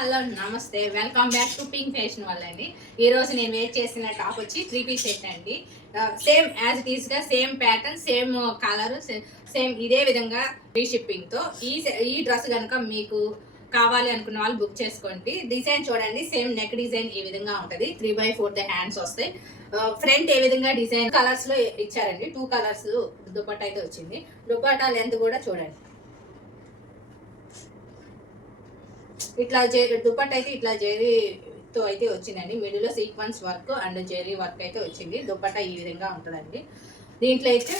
Hello namaste, welcome back to pink fashion వాళ్ళండి. ఈరోజు నేను వేర్ చేసిన టాప్ వచ్చి 3 పీస్ సెట్ అండి. సేమ్ యాజ్ ఇట్ ఈస్గా same pattern, same colour, same ఇదే విధంగా ఫ్రీ షిప్పింగ్తో ఈ డ్రెస్ కనుక మీకు కావాలి అనుకున్న వాళ్ళు బుక్ చేసుకోండి. డిజైన్ చూడండి, సేమ్ నెక్ డిజైన్ ఈ విధంగా ఉంటుంది. 3/4 హ్యాండ్స్ వస్తాయి. ఫ్రంట్ ఏ విధంగా డిజైన్ కలర్స్ లో ఇచ్చారండి. 2 కలర్స్ దుపట్టా అయితే వచ్చింది. దుపట్టా లెంత్ కూడా చూడండి, ఇట్లా దుపట్టా అయితే ఇట్లా జెరీతో అయితే వచ్చిందండి. మిడిల్ లో sequence work and zari work అయితే వచ్చింది. దుపట్టా ఈ విధంగా ఉంటుందండి. దీంట్లో అయితే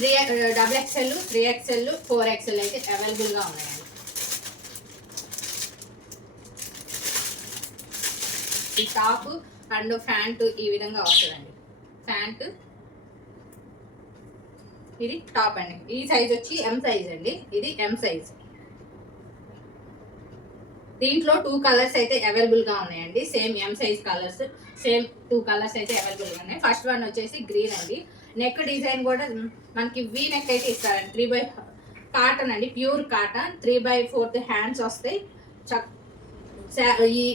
3XL, 3XL, 4XL అయితే అవైలబుల్ గా ఉన్నాయండి. ఈ టాప్ అండ్ ప్యాంట్ ఈ విధంగా వస్తుందండి. ప్యాంట్ ఇది టాప్ అండి. ఈ సైజ్ వచ్చి M సైజ్ అండి. ఇది M సైజ్. దీంట్లో 2 కలర్స్ అయితే అవైలబుల్ గా ఉన్నాయండి. Same M size colours, same 2 colours అయితే అవైలబుల్ గా ఉన్నాయి. ఫస్ట్ వన్ వచ్చేసి గ్రీన్ అండి. నెక్ డిజైన్ కూడా మనకి V నెక్ అయితే ఇస్తారండి. కాటన్ అండి, ప్యూర్ కాటన్. 3/4 హ్యాండ్స్ వస్తాయి. ఈ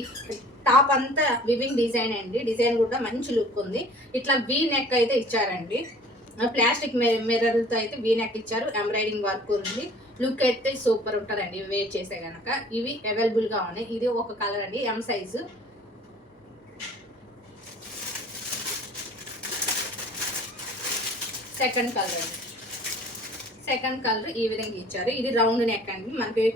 టాప్ అంతా వివింగ్ డిజైన్ అండి. డిజైన్ కూడా మంచి లుక్ ఉంది. ఇట్లా V నెక్ అయితే ఇచ్చారండి. ప్లాస్టిక్ మిర్రర్లతో అయితే V నెక్ ఇచ్చారు. ఎంబ్రాయిడింగ్ వర్క్ ఉంది. లుక్ అయితే సూపర్ ఉంటుందండి వేర్ చేసే గనక. ఇవి అవైలబుల్ గా ఉన్నాయి. ఇది ఒక కలర్ అండి, M సైజు. సెకండ్ కలర్ అండి. సెకండ్ కలర్ ఈ విధంగా ఇచ్చారు. ఇది రౌండ్ నెక్ అండి. మనకి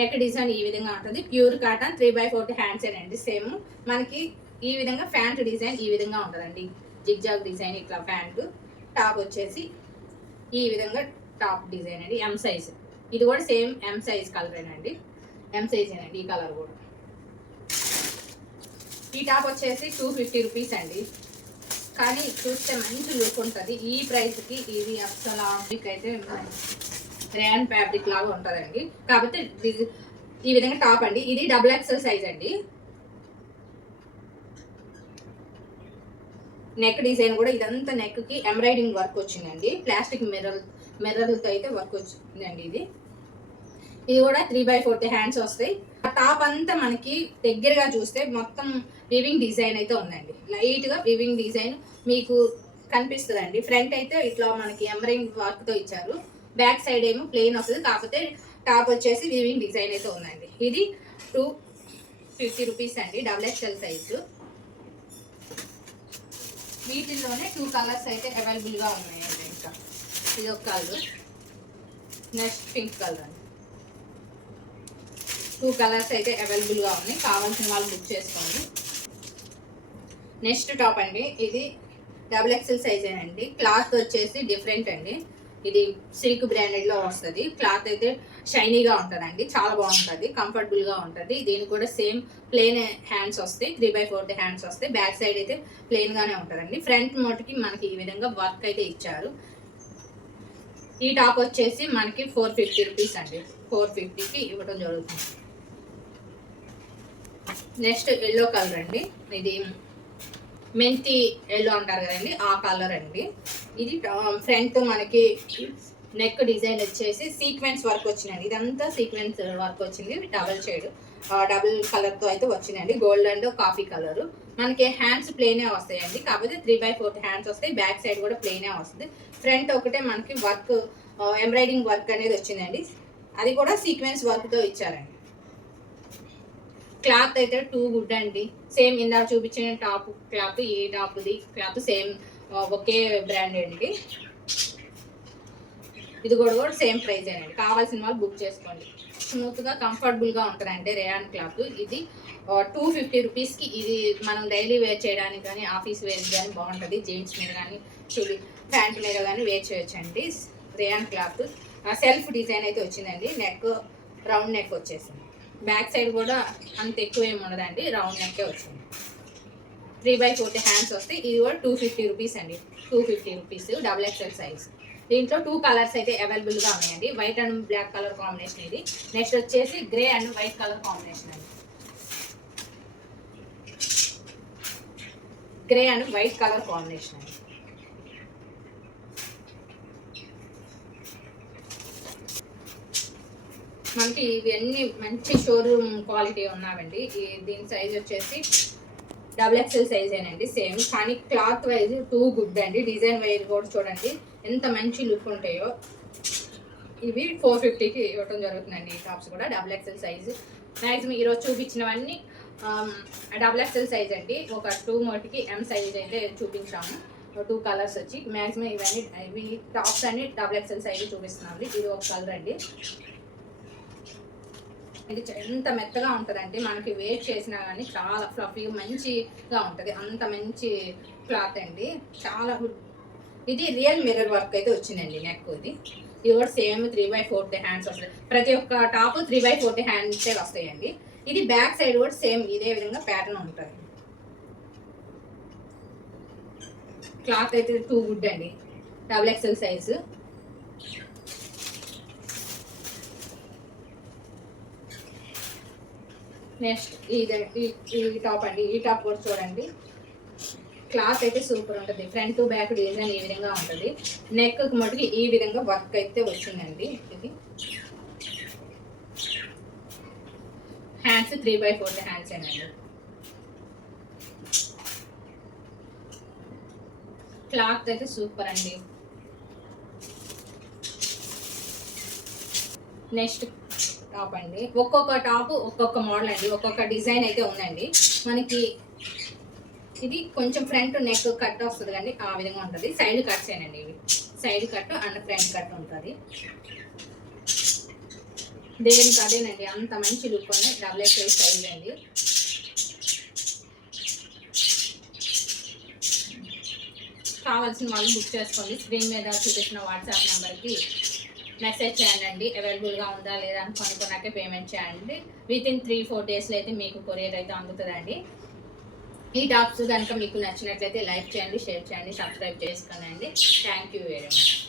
నెక్ డిజైన్ ఈ విధంగా ఉంటుంది. ప్యూర్ కాటన్, 3/4 హ్యాండ్స్ అండి. సేమ్ మనకి ఈ విధంగా ప్యాంట్ డిజైన్ ఈ విధంగా ఉంటుందండి. జిగ్జాగ్ డిజైన్ ఇట్లా ప్యాంటు. టాప్ వచ్చేసి ఈ విధంగా టాప్ డిజైన్ అండి. M size. ఇది కూడా సేమ్ M సైజ్ కలరేనండి. M సైజ్ ఏనండి ఈ కలర్ కూడా. ఈ టాప్ వచ్చేసి 250 రూపీస్ అండి. కానీ చూస్తే మంచి లుక్ ఉంటుంది. ఈ ప్రైస్కి ఇది అసలు అయితే రేయన్ ఫ్యాబ్రిక్ లాగా ఉంటుందండి. కాకపోతే ఈ విధంగా టాప్ అండి. ఇది XXL సైజ్ అండి. నెక్ డిజైన్ కూడా ఇదంతా నెక్ కి ఎంబ్రాయిడింగ్ వర్క్ వచ్చిందండి. ప్లాస్టిక్ మిర్రర్లతో అయితే వర్క్ వచ్చిందండి. ఇది కూడా 3/4 హ్యాండ్స్ వస్తాయి. టాప్ అంతా మనకి దగ్గరగా చూస్తే మొత్తం వివింగ్ డిజైన్ అయితే ఉందండి. లైట్ గా వివింగ్ డిజైన్ మీకు కనిపిస్తుందండి. ఫ్రంట్ అయితే ఇట్లా మనకి ఎంబ్రాయిడింగ్ వర్క్ తో ఇచ్చారు. బ్యాక్ సైడ్ ఏమో ప్లెయిన్ వస్తుంది. కాకపోతే టాప్ వచ్చేసి వివింగ్ డిజైన్ అయితే ఉందండి. ఇది 250 రూపీస్ అండి. XXL size. వీటిల్లోనే 2 కలర్స్ అయితే అవైలబుల్ గా ఉన్నాయండి. ఇంకా ఇది ఒక కలర్, నెక్స్ట్ పింక్ కలర్ అండి. 2 కలర్స్ అయితే అవైలబుల్ గా ఉన్నాయి. కావాల్సిన వాళ్ళు బుక్ చేసుకోండి. నెక్స్ట్ టాప్ అండి. ఇది XXL సైజ్ అండి. క్లాత్ వచ్చేసి డిఫరెంట్ అండి. ఇది సిల్క్ బ్రాండెడ్ లో వస్తుంది. క్లాత్ అయితే షైనీగా ఉంటుందండి. చాలా బాగుంటుంది, కంఫర్టబుల్ గా ఉంటుంది. దీనికి కూడా సేమ్ ప్లెయిన్ హ్యాండ్స్ వస్తాయి. 3/4 హ్యాండ్స్ వస్తాయి. బ్యాక్ సైడ్ అయితే ప్లెయిన్ గానే ఉంటుందండి. ఫ్రంట్ మోటికి మనకి ఈ విధంగా వర్క్ అయితే ఇచ్చారు. ఈ టాప్ వచ్చేసి మనకి 450 రూపీస్ అండి. 450కి ఇవ్వడం జరుగుతుంది. నెక్స్ట్ ఎల్లో కలర్ అండి. ఇది మెంతి ఎల్లో అంటారు కదండి, ఆ కలర్ అండి. ఇది ఫ్రంట్ మనకి నెక్ డిజైన్ వచ్చేసి సీక్వెన్స్ వర్క్ వచ్చిందండి. ఇదంతా సీక్వెన్స్ వర్క్ వచ్చింది. డబుల్ కలర్ తో అయితే వచ్చిందండి. Gold and coffee colour. మనకి హ్యాండ్స్ ప్లెయినే వస్తాయండి. కాకపోతే 3/4 హ్యాండ్స్ వస్తాయి. బ్యాక్ సైడ్ కూడా ప్లెయినే వస్తుంది. ఫ్రంట్ ఒకటే మనకి వర్క్, ఎంబ్రాయిడింగ్ వర్క్ అనేది వచ్చిందండి. అది కూడా సీక్వెన్స్ వర్క్ తో ఇచ్చారండి. క్లాత్ అయితే 2 గుడ్ అండి. సేమ్ ఇందాక చూపించిన టాప్ క్లాత్, ఈ టాప్ది క్లాత్ సేమ్ ఒకే బ్రాండ్ అండి. ఇది కూడా సేమ్ ప్రైస్ అండి. కావాల్సిన వాళ్ళు బుక్ చేసుకోండి. స్మూత్ గా కంఫర్టబుల్ గా ఉంటుందండి రేయాన్ క్లాత్. ఇది 250 రూపీస్కి. ఇది మనం డైలీ వేర్ చేయడానికి కానీ, ఆఫీస్ వేర్ కానీ బాగుంటుంది. జీన్స్ మీద కానీ, ప్యాంట్ మీద కానీ వేర్ చేయొచ్చండి. Rayon cloth. సెల్ఫ్ డిజైన్ అయితే వచ్చిందండి. నెక్ రౌండ్ నెక్ వచ్చేసింది. బ్యాక్ సైడ్ కూడా అంత ఎక్కువ ఏమి ఉండదండి. రౌండ్ నెక్కే వచ్చింది. 3/4 హ్యాండ్స్ వస్తాయి. ఇది కూడా 250 రూపీస్ అండి. 250 రూపీస్ XXL సైజ్. దీంట్లో 2 కలర్స్ అయితే అవైలబుల్ గా ఉన్నాయండి. White and black colour combination ఇది. నెక్స్ట్ వచ్చేసి grey and white colour combination అండి. Grey and white colour combination అండి. మనకి ఇవన్నీ మంచి షోరూమ్ క్వాలిటీ ఉన్నావండి. దీని సైజ్ వచ్చేసి XXL సైజేనండి సేమ్, కానీ క్లాత్ వైజ్ టూ గుడ్ అండి. డిజైన్ వైజ్ కూడా చూడండి ఎంత మంచి లుక్ ఉంటాయో. ఇవి 450కి ఇవ్వటం జరుగుతుందండి. ఈ టాప్స్ కూడా XXL సైజు. మ్యాక్సిమం ఈరోజు చూపించినవన్నీ XXL సైజ్ అండి. ఒక 2 మోటికి M సైజ్ అయితే చూపించాము, 2 కలర్స్ వచ్చి. మ్యాక్సిమం ఇవి టాప్స్ అన్ని XXL సైజ్ చూపిస్తున్నాం. ఇది ఒక కలర్ అండి. ఇది ఎంత మెత్తగా ఉంటుందంటే మనకి వేట్ చేసినా కానీ చాలా ఫ్లఫీగా మంచిగా ఉంటుంది. అంత మంచి క్లాత్ అండి, చాలా గుడ్. ఇది రియల్ మిర్రర్ వర్క్ అయితే వచ్చిందండి నెక్. ఇది కూడా సేమ్ 3/4 హ్యాండ్స్ వస్తాయి. ప్రతి ఒక్క టాప్ 3/4 హ్యాండ్సే వస్తాయండి. ఇది బ్యాక్ సైడ్ కూడా సేమ్ ఇదే విధంగా ప్యాటర్న్ ఉంటుంది. క్లాత్ అయితే టూ గుడ్ అండి, XXL సైజు. నెక్స్ట్ ఈ టాప్ అండి. ఈ టాప్ కూడా చూడండి, క్లాత్ అయితే సూపర్ ఉంటుంది. ఫ్రంట్ టు బ్యాక్ డిజైన్ ఈ విధంగా ఉంటుంది. నెక్ మటుకి ఈ విధంగా వర్క్ అయితే వచ్చిందండి. ఇది హ్యాండ్స్ 3/4 హ్యాండ్స్ అండి. క్లాత్ అయితే సూపర్ అండి. నెక్స్ట్ టాప్ అండి. ఒక్కొక్క టాప్ ఒక్కొక్క మోడల్ అండి, ఒక్కొక్క డిజైన్ అయితే ఉందండి. మనకి ఇది కొంచెం ఫ్రంట్ నెక్ కట్ వస్తుంది కానీ ఆ విధంగా ఉంటుంది. సైడ్ కట్స్ ఏనండి ఇవి, side cut and front cut ఉంటుంది. దేనికి అదేనండి, అంత మంచి లుక్ ఉన్నాయి. XXL సైజ్ అండి. కావాల్సిన వాళ్ళు బుక్ చేసుకోండి. స్క్రీన్ మీద చూపించిన వాట్సాప్ నెంబర్కి మెసేజ్ చేయండి. అవైలబుల్గా ఉందా లేదా అని కనుక్కున్నాకే పేమెంట్ చేయండి. వితిన్ 3-4 డేస్లో అయితే మీకు కొరియర్ అయితే అందుతుందండి. ఈ టాప్స్ కనుక మీకు నచ్చినట్లయితే లైక్ చేయండి, షేర్ చేయండి, సబ్స్క్రైబ్ చేసుకోండి. Thank you very much.